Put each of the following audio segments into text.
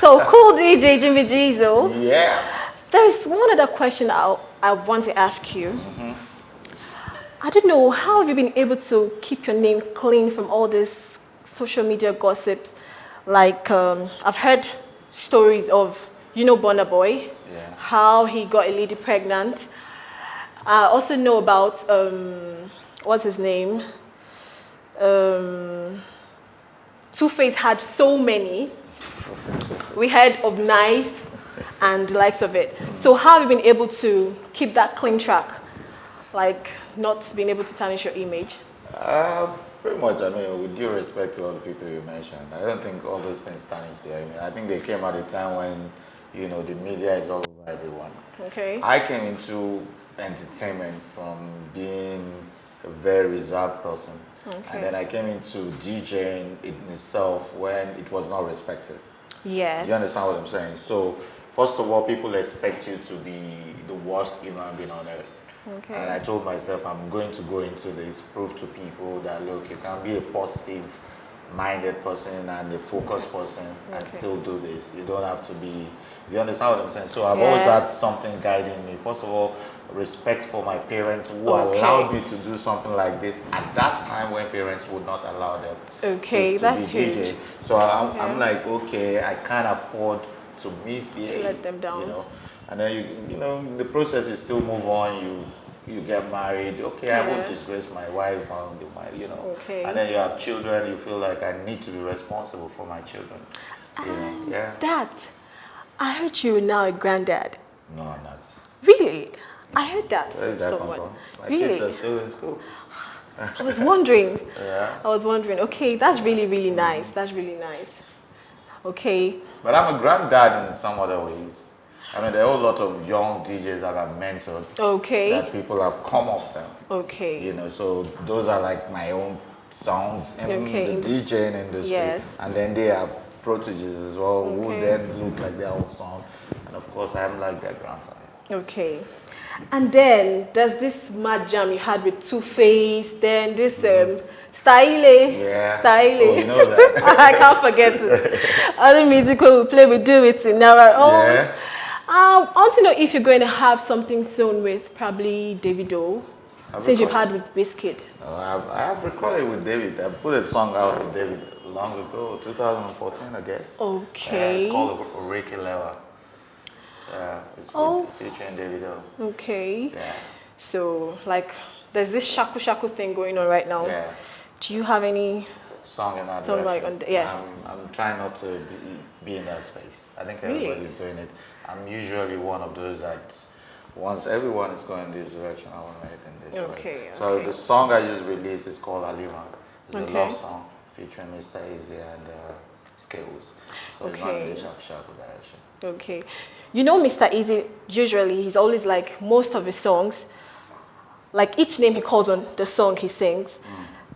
So cool, DJ Jimmy Jizo. Yeah. There is one other question I want to ask you. I don't know, how have you been able to keep your name clean from all this social media gossips? Like, I've heard stories of, Burna Boy, how he got a lady pregnant. I also know about, what's his name? Two-Face had so many. We heard of Nice and the likes of it. So how have you been able to keep that clean track? Like, not being able to tarnish your image? Pretty much, I mean, with due respect to all the people you mentioned, I don't think all those things tarnish their image. I think they came at a time when, the media is all over everyone. Okay. I came into entertainment from being a very reserved person. Okay. And then I came into DJing in itself when it was not respected. Yes. You understand what I'm saying? So, first of all, people expect you to be the worst human being on earth. Okay. And I told myself I'm going to go into this, prove to people that, look, you can be a positive-minded person and a focused person and still do this. You don't have to be, you understand what I'm saying? So I've always had something guiding me. First of all, respect for my parents who allowed me to do something like this at that time when parents would not allow them to that's be huge. DJ. So I'm like, okay, I can't afford to misbehave. To let them down. And then the process is still move on. You get married. Okay, I won't disgrace my wife. I'll do my, Okay. And then you have children. You feel like I need to be responsible for my children. Dad, I heard you are now a granddad. No, I'm not. Really? I heard that Where from did that come someone. from? My Really? kids are still in school. I was wondering. Yeah. I was wondering. Okay, that's really, really nice. That's really nice. Okay. But I'm a granddad in some other ways. I mean, there are a whole lot of young DJs that I've mentored. Okay. That people have come off them. Okay. So those are like my own sons in the DJing industry. Yes. And then they are proteges as well, who then look like their own son. And of course, I'm like their grandfather. Okay. And then there's this mad jam you had with Two-Face, then this Style. Yeah. Style. Oh, you know that. I can't forget it. Other musical we play, we do it in our own. Yeah. I want to know if you're going to have something soon with probably Davido, since you've had with Wizkid. I have recorded with David. I put a song out with David long ago, 2014, I guess. Okay. It's called Oreke Lewa. It's featuring Davido. Okay. Yeah. So, like, there's this shaku shaku thing going on right now. Yeah. Do you have any song in that song direction? yes. I'm trying not to be in that space. I think everybody's doing it. I'm usually one of those that once everyone is going this direction, I want to head in this way. So the song I just released is called Alima. It's a love song featuring Mr. Easy and Skills. So it's not in the shaku direction. Okay. Mr. Easy, usually he's always like, most of his songs, like each name he calls on the song he sings,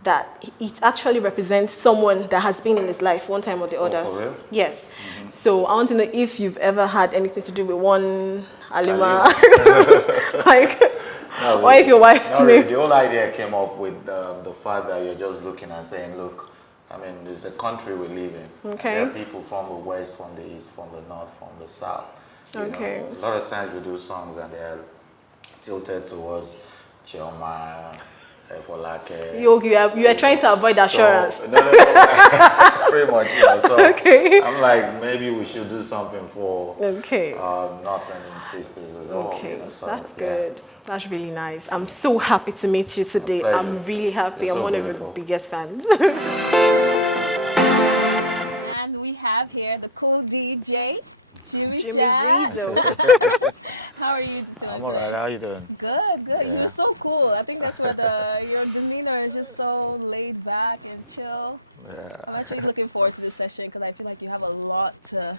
that it actually represents someone that has been in his life one time or the other. For real? Yes. So I want to know if you've ever had anything to do with one Alima. Or if your wife's name. Really. The whole idea came up with the fact that you're just looking and saying, look, I mean, it's a country we live in. Okay. There are people from the west, from the east, from the north, from the south. You know, a lot of times we do songs and they're tilted towards Chioma, for like You are trying to avoid assurance. So, no. Pretty much, So Okay. I'm like, maybe we should do something for Okay. Northern sisters as well. Okay, So, that's yeah. good. That's really nice. I'm so happy to meet you today. Pleasure. I'm really happy. You're I'm so one beautiful. of your biggest fans. And we have here the cool DJ, Jimmy Jatt. Jeezo. How are you doing? I'm alright. How you doing? Good. Yeah. You're so cool. I think that's what your demeanor is just so laid back and chill. Yeah. I'm actually looking forward to this session because I feel like you have a lot to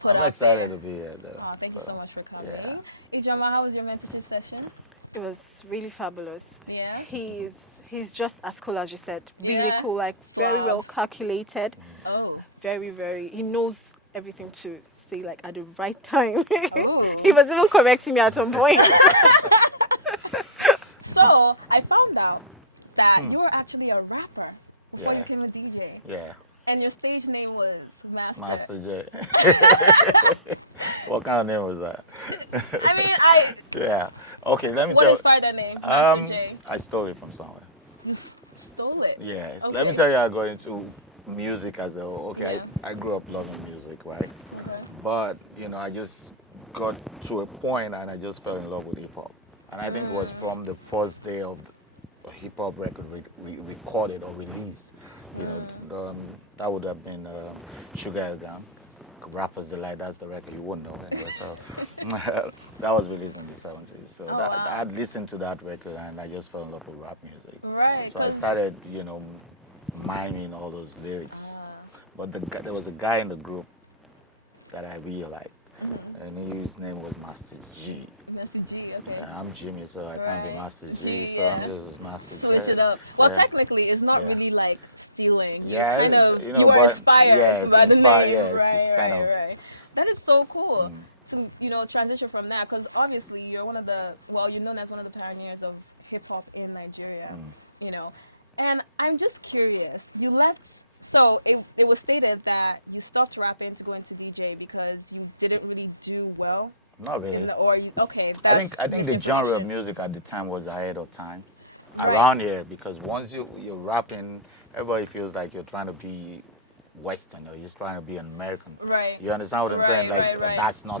put I'm out excited there. to be here, though. Oh, thank you so much for coming. Yeah. Ijoma, how was your mentorship session? It was really fabulous. Yeah. He's just as cool as you said. Really Yeah. cool, like very Suave. well calculated. Oh. Very. He knows everything to say like at the right time. Oh. He was even correcting me at some point. So I found out that you were actually a rapper before Yeah. you became a DJ. Yeah. And your stage name was Master J. What kind of name was that? I mean, Yeah. Okay, let me what tell inspired that name, Master J? I stole it from somewhere. You stole it. Yeah. Okay. Let me tell you, I got into music as a whole. Okay, Yeah. I grew up loving music, right? Okay. But, I just got to a point and I just fell in love with hip hop. And I think it was from the first day of the hip hop record recorded or released. That would have been Sugar Hill Gang. Rappers Delight, that's the record, you wouldn't know anyway. So that was released in the 70s. So wow. I'd listened to that record and I just fell in love with rap music. Right. So I started, miming all those lyrics. But there was a guy in the group that I really liked, and his name was Master G. Master G, okay. Yeah, I'm Jimmy, so I can't be Master G, G, so yeah. I'm just Master G. Switch it up. Well, Yeah. technically, it's not really like stealing. Yeah, Kind of, you were but inspired yeah, by the inspired, name. yeah, Right. That is so cool to transition from that because obviously you're you're known as one of the pioneers of hip hop in Nigeria. And I'm just curious. You left. So it was stated that you stopped rapping to go into DJ because you didn't really do well. Not really. I I think the genre of music at the time was ahead of time. Right. Around here, because once you're rapping, everybody feels like you're trying to be Western or you're trying to be an American. Right. You understand what I'm saying? Like Right. that's not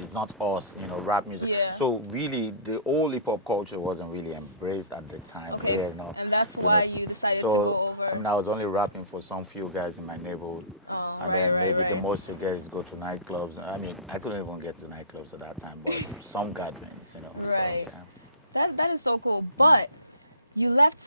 it's not us, rap music. Yeah. So really, the whole hip hop culture wasn't really embraced at the time. Okay. Yeah, And that's why you decided to so, go over. I was only rapping for some few guys in my neighborhood. And then maybe the most you get is go to nightclubs. I mean, I couldn't even get to nightclubs at that time, but some gatherings, Right. So, yeah. That is so cool. But you left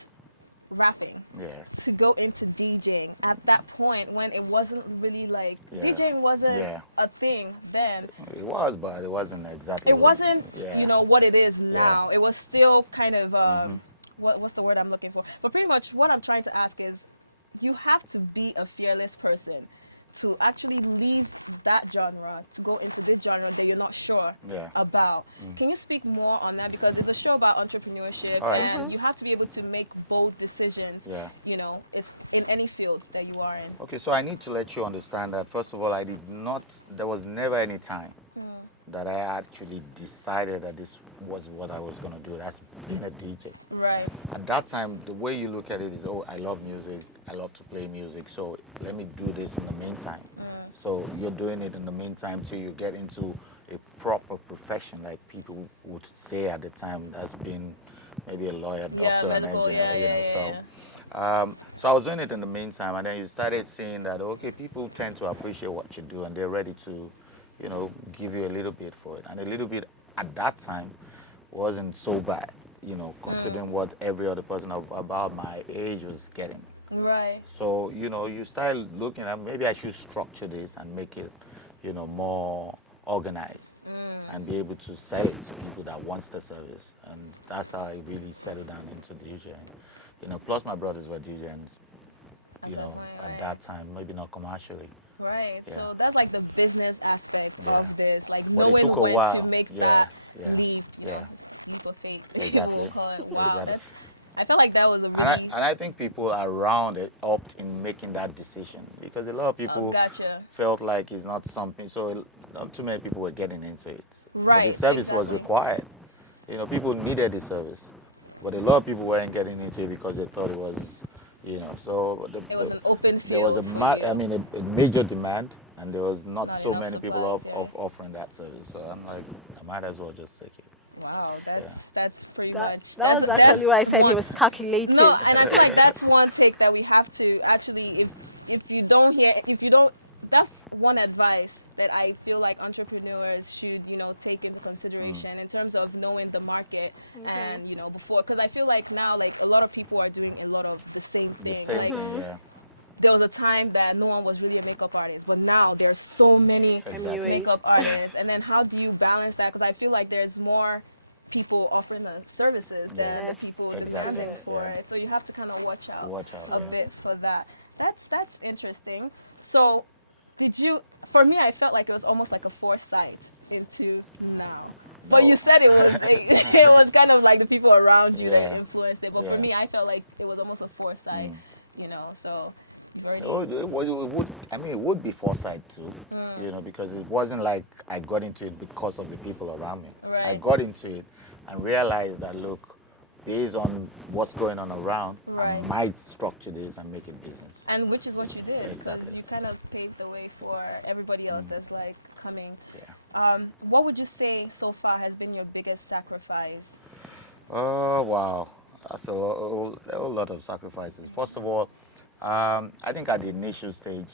rapping Yes. to go into DJing at that point when it wasn't really like Yeah. DJing wasn't Yeah. a thing then. It was, but it wasn't exactly. It wasn't Yeah. what it is Yeah. now. It was still kind of what's the word I'm looking for? But pretty much what I'm trying to ask is you have to be a fearless person to actually leave that genre to go into this genre that you're not sure about. Can you speak more on that? Because it's a show about entrepreneurship and you have to be able to make bold decisions. Yeah. It's in any field that you are in. Okay, so I need to let you understand that first of all, there was never any time that I actually decided that this was what I was going to do. That's being a DJ. Right. At that time, the way you look at it is, I love music. I love to play music. So let me do this in the meantime. So you're doing it in the meantime till you get into a proper profession, like people would say at the time, that's been maybe a lawyer, doctor, an engineer, So I was doing it in the meantime, and then you started seeing that, okay, people tend to appreciate what you do, and they're ready to, give you a little bit for it. And a little bit at that time wasn't so bad, considering what every other person about my age was getting. Right. So, you start looking at maybe I should structure this and make it, more organized and be able to sell it to people that wants the service. And that's how I really settled down into DJing. Plus my brothers were DJing, at that time, maybe not commercially. Right. Yeah. So that's like the business aspect of this, like But it knowing took a when while. to make Yes, that yeah, leap. yeah. Leap of faith. Exactly. We'll call it. Wow. Exactly. I felt like that was a And I think people around it opt in making that decision because a lot of people felt like it's not something. So not too many people were getting into it. Right. But the service was required. People needed the service. But a lot of people weren't getting into it because they thought it was, so It was an open field. there was a major demand, and there was not so many people offering that service. So I'm like, I might as well just take it. Wow, that's pretty That much. was actually why I said he was calculated. No, and I feel like that's one take that we have to actually, if you don't, that's one advice that I feel like entrepreneurs should, take into consideration in terms of knowing the market and, before, because I feel like now, like a lot of people are doing a lot of the same thing. Yeah. There was a time that no one was really a makeup artist, but now there's so many MUAs. makeup artists. And then how do you balance that? Because I feel like there's more people offering the services than the people demanding for it. So you have to kind of watch out a bit for that. That's interesting. So for me, I felt like it was almost like a foresight into now. No. But you said it was it was kind of like the people around you that influenced it. But for me, I felt like it was almost a foresight, so. It would be foresight too, because it wasn't like I got into it because of the people around me. Right. I got into it and realized that, look, based on what's going on around, I might structure this and make it business. And which is what you did. Exactly. You kind of paved the way for everybody else that's like coming. Yeah. What would you say so far has been your biggest sacrifice? Oh, wow. That's a lot of sacrifices. First of all, I think at the initial stage,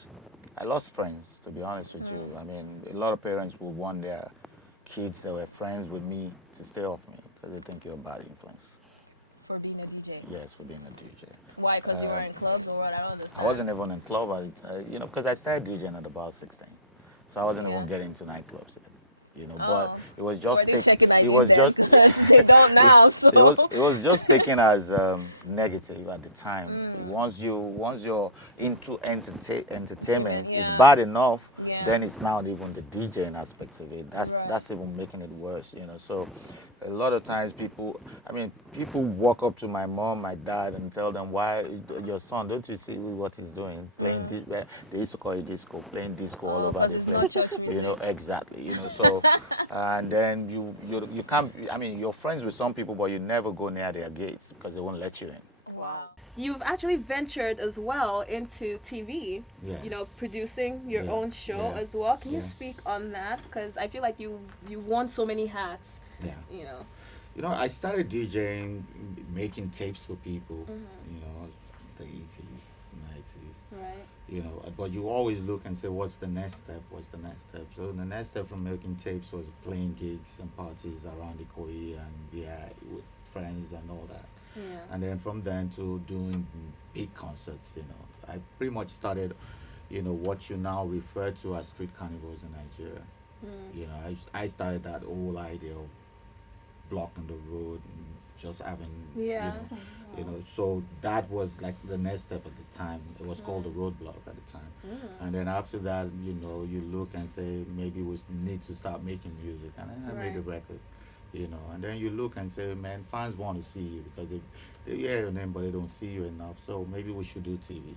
I lost friends, to be honest with you. I mean, a lot of parents would want their kids that were friends with me to stay off me because they think you're a bad influence. For being a DJ? Yes, for being a DJ. Why? Because you were in clubs or what? I don't understand. I wasn't even in club, because I started DJing at about 16. So I wasn't even getting into nightclubs yet. But it was just they don't now. So. It was just taken as negative at the time. Once you're into entertainment, it's bad enough. Then it's not even the DJing aspect of it. That's even making it worse. So a lot of times people walk up to my mom, my dad, and tell them, why your son, don't you see what he's doing? Playing they used to call it disco, playing disco all over the place. Exactly. So and then you can't. You're friends with some people, but you never go near their gates because they won't let you in. Wow. You've actually ventured as well into TV, producing your own show as well. Can you speak on that? Because I feel like you worn so many hats. Yeah. I started DJing, making tapes for people, the 80s, 90s. Right. But you always look and say, what's the next step? So the next step from making tapes was playing gigs and parties around the Koi and with friends and all that. Yeah. And then from then to doing big concerts, I pretty much started, what you now refer to as street carnivals in Nigeria. I started that whole idea of blocking the road and just having, so that was like the next step at the time. It was called the roadblock at the time. And then after that, you look and say, maybe we need to start making music. And then I made a record. And then you look and say, man, fans want to see you because they hear your name, but they don't see you enough. So maybe we should do TV.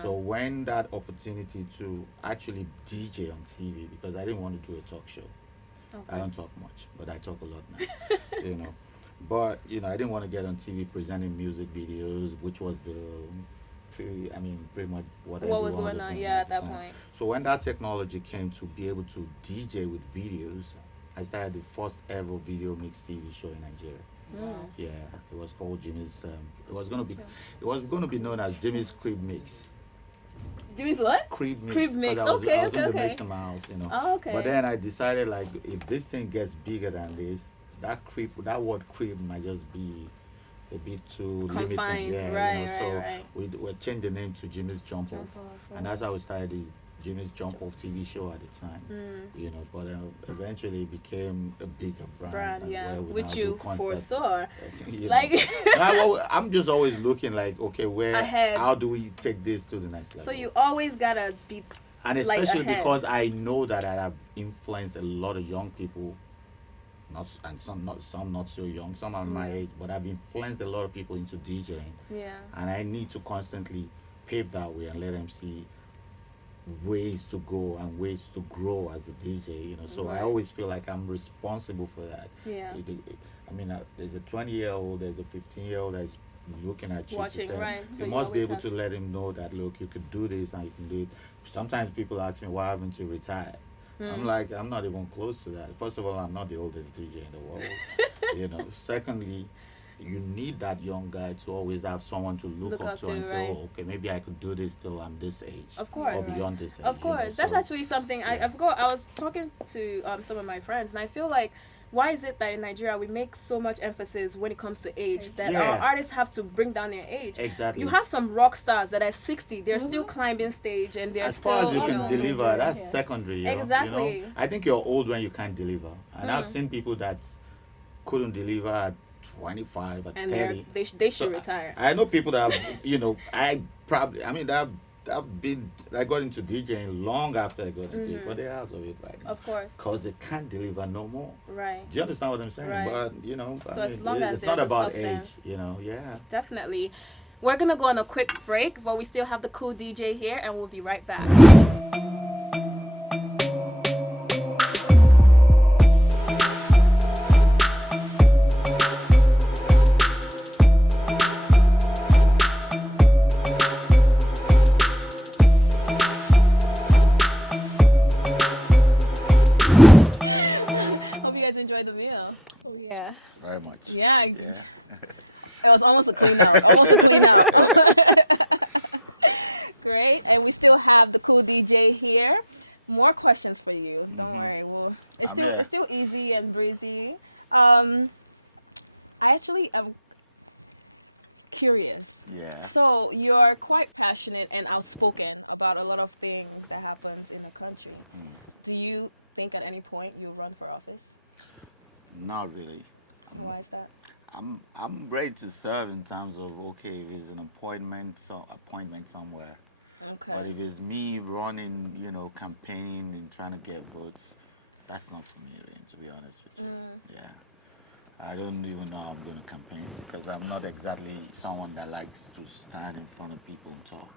So when that opportunity to actually DJ on TV, because I didn't want to do a talk show. I don't talk much, but I talk a lot now, But, I didn't want to get on TV presenting music videos, which was pretty much what was going on, at that point. So when that technology came to be able to DJ with videos, I started the first ever video mix TV show in Nigeria. Yeah, it was called Jimmy's. It was going to be known as Jimmy's Crib Mix. Jimmy's what? Crib Mix. Crib Mix. I was in the okay. mix in my house, Oh, okay. But then I decided, like, if this thing gets bigger than this, that word crib might just be a bit too confined. Limited. Right. We changed the name to Jimmy's Jump Off. And that's how we started the Jimmy's Jump Off TV show at the time. But eventually it became a bigger brand. Which you foresaw. I'm just always looking like, okay, how do we take this to the next level? So you always gotta be, and especially because I know that I have influenced a lot of young people, some not so young, some are my age, but I've influenced a lot of people into DJing. Yeah. And I need to constantly pave that way and let them see ways to go and ways to grow as a DJ, So I always feel like I'm responsible for that. Yeah. I mean, there's a 20-year-old, there's a 15-year-old that's looking at you Watching, to say, right. So you you must be always able have to to- let him know that, look, you could do this and you can do it. Sometimes people ask me, why haven't you retired? I'm like, I'm not even close to that. First of all, I'm not the oldest DJ in the world. Secondly, you need that young guy to always have someone to look up to and say, right. oh, okay, maybe I could do this till I'm this age. Of course. Or beyond this age. Of course. That's So, actually something I yeah. forgot. I was talking to some of my friends, and I feel like, why is it that in Nigeria we make so much emphasis when it comes to age that Yeah. our artists have to bring down their age? Exactly. You have some rock stars that at 60 they're still climbing stage and they're As still far as you you can know, deliver, that's secondary. Exactly. I think you're old when you can't deliver. And I've seen people that couldn't deliver at 25, at and 30. they should So retire. I know people that have, that I got into DJing long after I got into it, but they're out of it right now. Of course. Because they can't deliver no more. Right. Do you understand what I'm saying? Right. But, So as long as it's not there's a about substance. age, yeah. Definitely. We're gonna go on a quick break, but we still have the cool DJ here, and we'll be right back. Hope you guys enjoyed the meal. Yeah. Very much. Yeah. Yeah. It was almost a clean out. Almost a clean out. Great. And we still have the cool DJ here. More questions for you. Don't worry. I'm here. It's still easy and breezy. I actually am curious. Yeah. So you're quite passionate and outspoken about a lot of things that happens in the country. Do you think at any point you'll run for office? Not really. Why is that? I'm ready to serve in terms of, okay, if it's an appointment somewhere. Okay. But if it's me running, campaigning and trying to get votes, that's not for me, really, to be honest with you. Yeah. I don't even know how I'm going to campaign because I'm not exactly someone that likes to stand in front of people and talk.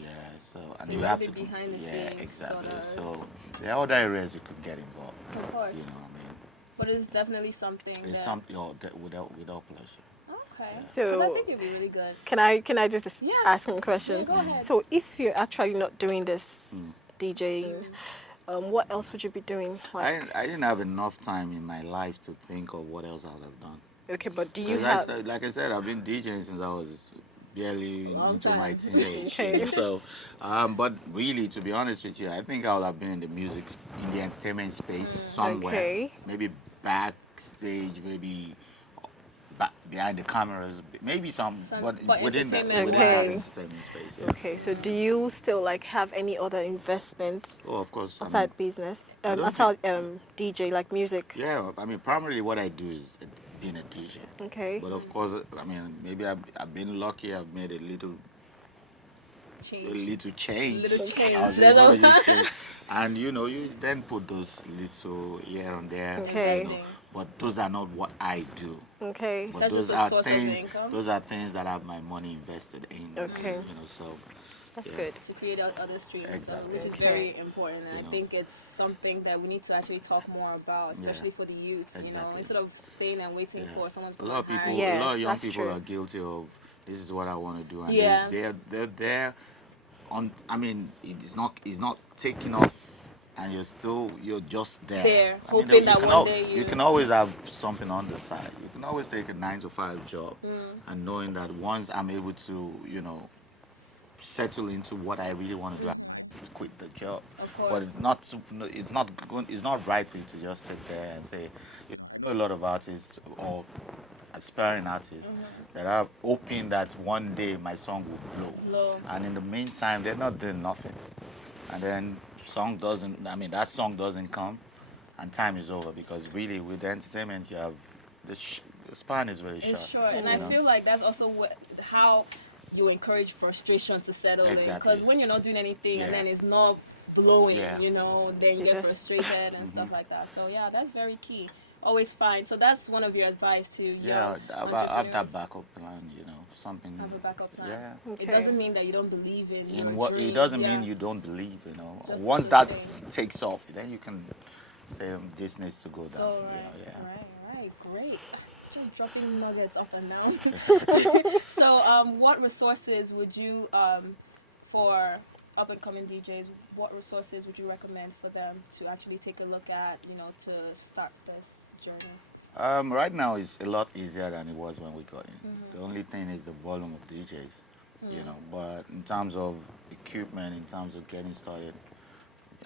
Yeah, so So you have to be behind the yeah, scenes, exactly. sorta. So there are other areas you could get involved. Of course. You know what I mean? But it's definitely something It's that... something without pleasure. Okay. So- 'Cause I think it'd be really good. Can I just Yeah. ask him a question? Yeah, go ahead. So if you're actually not doing this DJing, what else would you be doing? I didn't have enough time in my life to think of what else I would have done. Okay, but do you 'Cause have? like I said, I've been DJing since I was barely Long into my time. teenage. Okay. So, but really, to be honest with you, I think I would have been in the entertainment space somewhere. Okay. Maybe backstage, maybe behind the cameras, maybe but within that entertainment. Okay. entertainment space. Yeah. Okay, so do you still have any other investments Oh, of course. I mean, outside business, I don't outside DJ like music? yeah, I mean, primarily what I do is being a DJ. Okay. But of course, I mean, maybe I've been lucky. I've made a little change. Little change. I was There's able a- to use change. And you then put those little here and there. Okay. But those are not what I do. Okay. But That's those just a are source of things. income? Those are things that I have my money invested in. Okay. So That's yeah. good. To create other streams, Exactly. which is Okay. very important. And You know. I think it's something that we need to actually talk more about, especially for the youths. You know, Exactly. instead of staying and waiting Yeah. for someone to A lot of come people, hire Yes, a lot of young that's people true. are guilty of this is what I want to do, and Yeah. they're there on. I mean, it's not taking off, and you're just there. There, I mean, hoping that one day you can always have something on the side. You can always take a 9 to 5 job, and knowing that once I'm able to, settle into what I really want to do, I might quit the job. Of course. But it's not right for you to just sit there and say, I know a lot of artists or aspiring artists that are hoping that one day my song will Blow. and in the meantime they're not doing nothing, and then that song doesn't come, and time is over, because really with entertainment you have the span is very short. It's short, and you I know? feel like that's also how you encourage frustration to settle in. Exactly. Because when you're not doing anything and Yeah. then it's not blowing, Yeah. then you You get just- frustrated and stuff like that. So yeah, that's very key. Always find. So that's one of your advice to Yeah, young I have that entrepreneurs. backup plan, something. Have a backup plan. Yeah. It doesn't mean that you don't believe in your In what dream. it doesn't mean you don't believe. Just Once to that sustain. takes off, then you can say this needs to go down. Oh, right, great. Just dropping nuggets up and down. So, what resources would you, for up and coming DJs, what resources would you recommend for them to actually take a look at, to start this journey? Right now it's a lot easier than it was when we got in. The only thing is the volume of DJs, But in terms of equipment, in terms of getting started,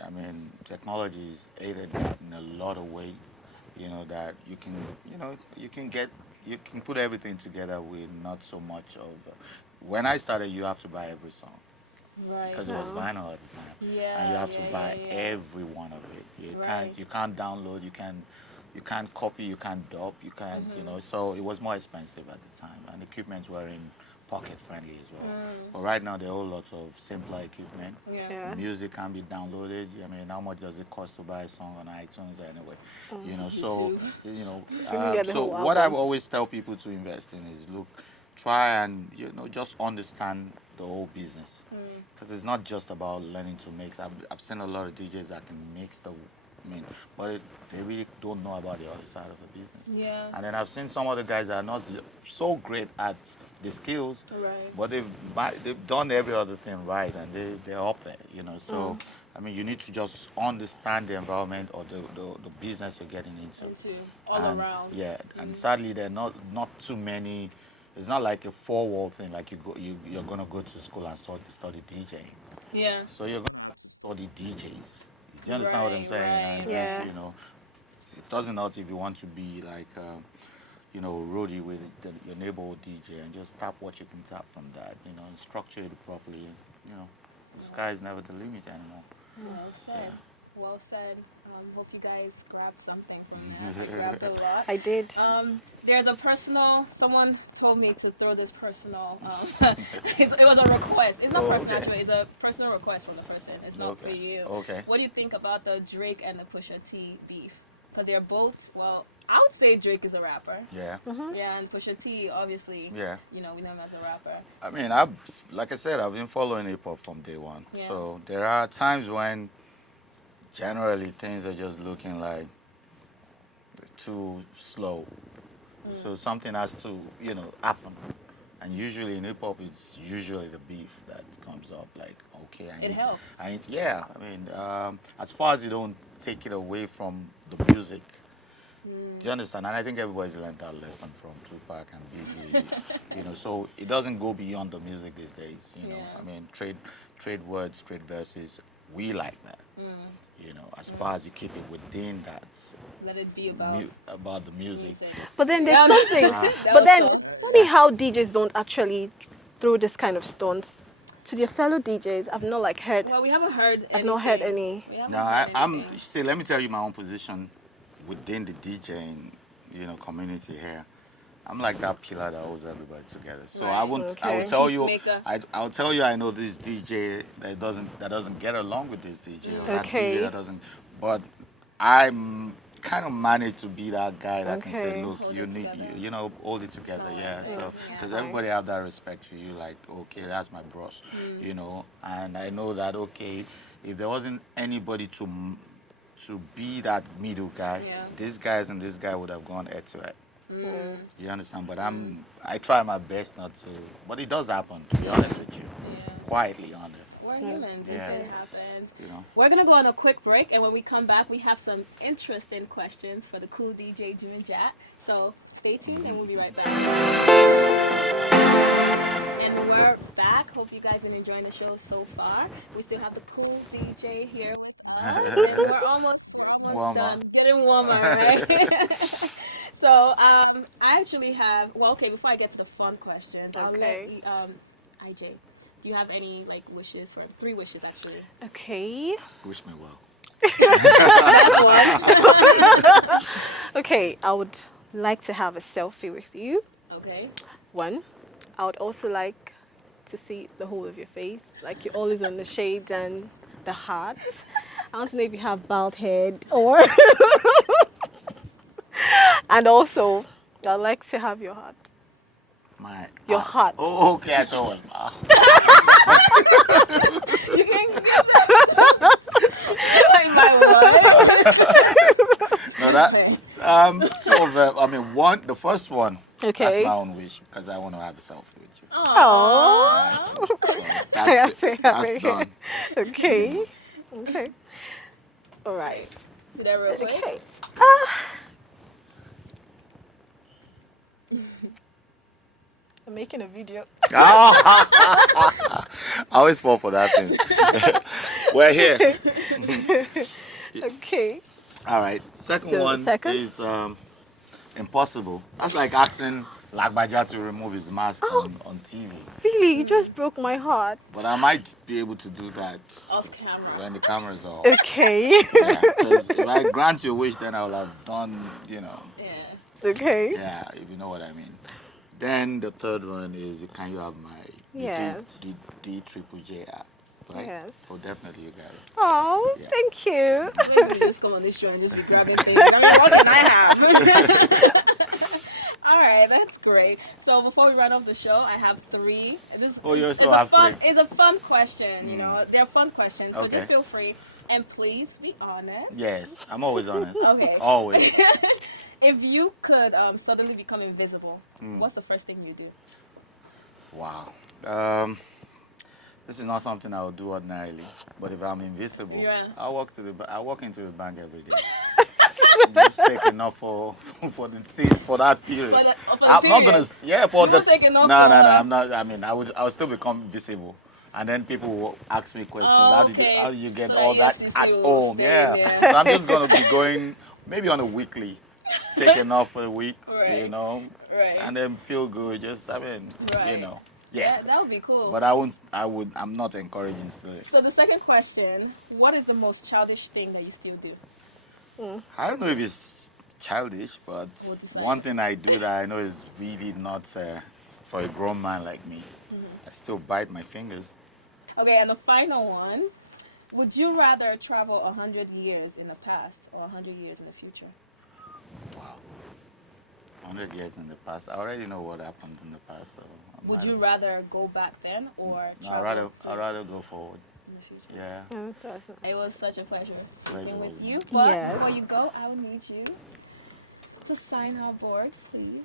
I mean, technology is aided that in a lot of ways. That you can, you can put everything together with not so much of. When I started, you have to buy every song. Right. Because it was vinyl at the time. Yeah. And you have to buy every one of it. You can't download, you can't copy, you can't dub, you can't, so it was more expensive at the time. And equipment were in pocket friendly as well. But right now there are a whole lot of simpler equipment. Yeah. Music can be downloaded. I mean, how much does it cost to buy a song on iTunes anyway? So what I always tell people to invest in is look, try and just understand the whole business, because it's not just about learning to mix. I've seen a lot of DJs that can mix but they really don't know about the other side of the business. Yeah. And then I've seen some other guys that are not so great at the skills, but they've done every other thing right, and they're up there, So I mean, you need to just understand the environment or the business you're getting into. All around. Yeah, and sadly there are not too many. It's not like a four-wall thing, like you're gonna go to school and study DJing. Yeah. So you're gonna have to study DJs. Do you understand what I'm saying? Right. And it doesn't matter if you want to be like roadie with your neighborhood DJ and just tap what you can tap from that, and structure it properly. The sky is never the limit anymore. Well said. Yeah. Well said. Hope you guys grabbed something from that. I grabbed a lot. I did. There's a personal. Someone told me to throw this personal. It was a request. It's not personal actually. It's a personal request from the person. It's not for you. Okay. What do you think about the Drake and the Pusha T beef? Because they're both. Well, I would say Drake is a rapper. Yeah. Yeah, and Pusha T obviously. Yeah. We know him as a rapper. I mean, like I said, I've been following hip hop from day one. Yeah. So there are times when generally things are just looking like too slow. So something has to, happen. And usually in hip hop, it's usually the beef that comes up. Like, okay, It helps. I mean, as far as you don't take it away from the music. Do you understand? And I think everybody's learned that lesson from Tupac and Biggie. So it doesn't go beyond the music these days. I mean, trade words, trade verses. We like that. As far as you keep it within that. Let it be about the music. But then there's something. But then it's funny how DJs don't actually throw this kind of stunts to their fellow DJs. I've not heard. Well, we haven't heard anything. I've not heard any. I'm let me tell you my own position within the DJing, community here. I'm like that pillar that holds everybody together. So I won't. Okay. I will tell you. I'll tell you. I know this DJ that doesn't get along with this DJ. Or that DJ that doesn't. But I'm kind of managed to be that guy that can say, look, hold it together. Yeah. So because everybody have that respect for you. Like, okay, that's my bros. And I know that if there wasn't anybody to be that middle guy, these guys and this guy would have gone head to head. You understand? But I try my best not to. But it does happen, to be honest with you. Quietly on it. We're humans. It happens. We're going to go on a quick break. And when we come back, we have some interesting questions for the cool DJ doing Jatt. So stay tuned and we'll be right back. And we're back. Hope you guys have been enjoying the show so far. We still have the cool DJ here with us. And we're almost done. Getting warmer, right? So, I actually have, before I get to the fun questions, I'll let IJ, do you have any, wishes for, 3 wishes, actually? Okay. Wish me well. That's one. Okay, I would like to have a selfie with you. Okay. 1. I would also like to see the whole of your face, like you're always on the shades and the heart. I want to know if you have bald head or... And also, I'd like to have your heart. Your heart. Oh, okay. I thought it was mouth. You can give that. Like my what? No, that. Two of them. I mean, one. The first one. Okay. That's my own wish because I want to have a selfie with you. Oh. So that's done. Okay. Okay. All right. Do that real quick. Okay. I'm making a video. I always fall for that thing. We're here. Okay. All right. Second So, one second? is impossible. That's like asking Jatt to remove his mask on TV. Really, you just broke my heart. But I might be able to do that Off camera. when the cameras are off. Okay. Yeah, 'cause if I grant your wish, then I will have done, Yeah. Okay. yeah, if you know what I mean. Then the third one is, can you have my Yes. D triple J ads, right? Yes. Oh, definitely you got it. Oh, Yeah. thank you. Maybe we just come on this show and just be grabbing things. I mean, what can I have? All right, that's great. So before we run off the show, I have three. You it's also a have fun. three. It's a fun question. You know, they're fun questions. So Okay. just feel free and please be honest. Yes, I'm always honest. Okay. Always. If you could suddenly become invisible, what's the first thing you do? Wow. This is not something I would do ordinarily, but if I'm invisible, Yeah. I walk into the bank every day. Just take enough for that period. For the I'm not period? gonna for You the won't take enough no, for- I'm not. I mean, I'll still become visible, and then people will ask me questions. Oh, How do you get so all that EFCC at will home? stay Yeah, there. so I'm just gonna be going maybe on a weekly, take enough for a week, Right. you know, Right. and then feel good. Just Right. you know, yeah. That would be cool. But I'm not encouraging still. So the second question, what is the most childish thing that you still do? I don't know if it's childish, but We'll decide. one thing I do that I know is really not for a grown man like me. I still bite my fingers. Okay, and the final one, would you rather travel 100 years in the past or 100 years in the future? Wow. 100 years in the past. I already know what happened in the past. So Would you rather go back then or No, travel I'd rather go forward. in the future? Yeah. Oh, that's not- It was such a pleasure speaking Pleasure with was you. mine. But Yes. before you go, I will need you to sign our board, please.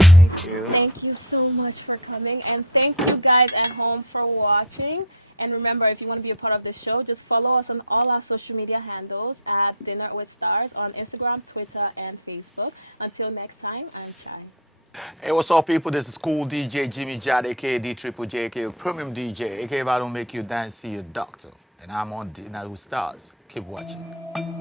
Thank you. Thank you so much for coming, and thank you guys at home for watching. And remember, if you want to be a part of the show, just follow us on all our social media handles at DinnerWithStars on Instagram, Twitter, and Facebook. Until next time, I'm Chai. Hey, what's up, people? This is Cool DJ Jimmy Jatt, aka D Triple J, aka Premium DJ, aka if I don't make you dance, see a doctor. And I'm on DinnerWithStars. Keep watching.